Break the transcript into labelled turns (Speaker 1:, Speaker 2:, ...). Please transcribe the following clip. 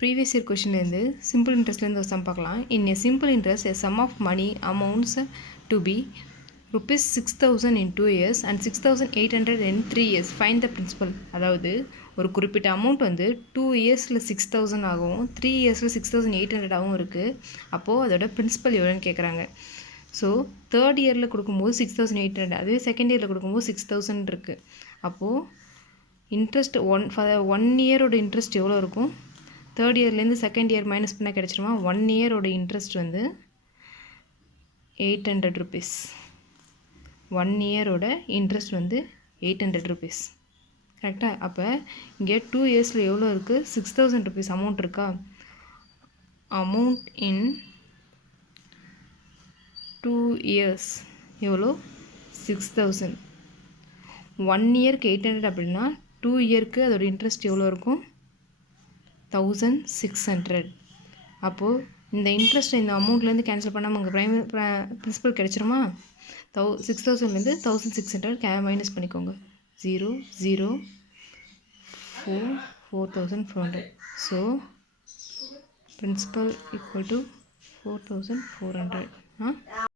Speaker 1: Previous year கொஷின்லேருந்து simple இன்ட்ரெஸ்ட்லேருந்து ஒரு சம் பார்க்கலாம். In a simple interest a sum of money amounts to be rupees six thousand in two years and six thousand eight hundred in three years find the principal அதாவது ஒரு குறிப்பிட்ட amount வந்து two இயர்ஸில் six thousand ஆகவும் three இயர்ஸில் six thousand eight ஹண்ட்ரடாகவும் இருக்குது அப்போது அதோட பிரின்சிபல் எவ்வளோன்னு கேட்குறாங்க ஸோ தேர்ட் இயரில் கொடுக்கும்போது சிக்ஸ் தௌசண்ட் எயிட் ஹண்ட்ரட் அதுவே செகண்ட் இயரில் கொடுக்கும்போது சிக்ஸ் தௌசண்ட் இருக்குது அப்போது இன்ட்ரெஸ்ட் ஒன் ஒன் இயரோட இன்ட்ரெஸ்ட் எவ்வளோ இருக்கும்? தேர்ட் இயர்லேருந்து செகண்ட் இயர் மைனஸ் பண்ணால் கிடச்சிருமா? ஒன் இயரோட இன்ட்ரெஸ்ட் வந்து எயிட் ஹண்ட்ரட் ருபீஸ் ஒன் இயரோட இன்ட்ரெஸ்ட் வந்து எயிட் ஹண்ட்ரட் ருபீஸ் கரெக்டாக அப்போ இங்கே டூ இயர்ஸில் எவ்வளோ இருக்குது சிக்ஸ் தௌசண்ட் ருபீஸ் அமௌண்ட் இருக்கா? அமௌண்ட் இன் டூ இயர்ஸ் எவ்வளோ சிக்ஸ் தௌசண்ட் ஒன் இயர்க்கு எயிட் ஹண்ட்ரட் அப்படின்னா டூ இயர்க்கு அதோட இன்ட்ரெஸ்ட் எவ்வளோ இருக்கும்? தௌசண்ட் சிக்ஸ் ஹண்ட்ரட் அப்போது இந்த இன்ட்ரெஸ்ட் இந்த அமௌண்ட்லேருந்து கேன்சல் பண்ணாமல் உங்கள் ப்ரைம ப்ரின்ஸிபல் கிடச்சிருமா? தௌ சிக்ஸ் தௌசண்ட்லேருந்து தௌசண்ட் சிக்ஸ் ஹண்ட்ரட் கே மைனஸ் பண்ணிக்கோங்க. Zero zero four four thousand four hundred so principal equal to four thousand four hundred ah?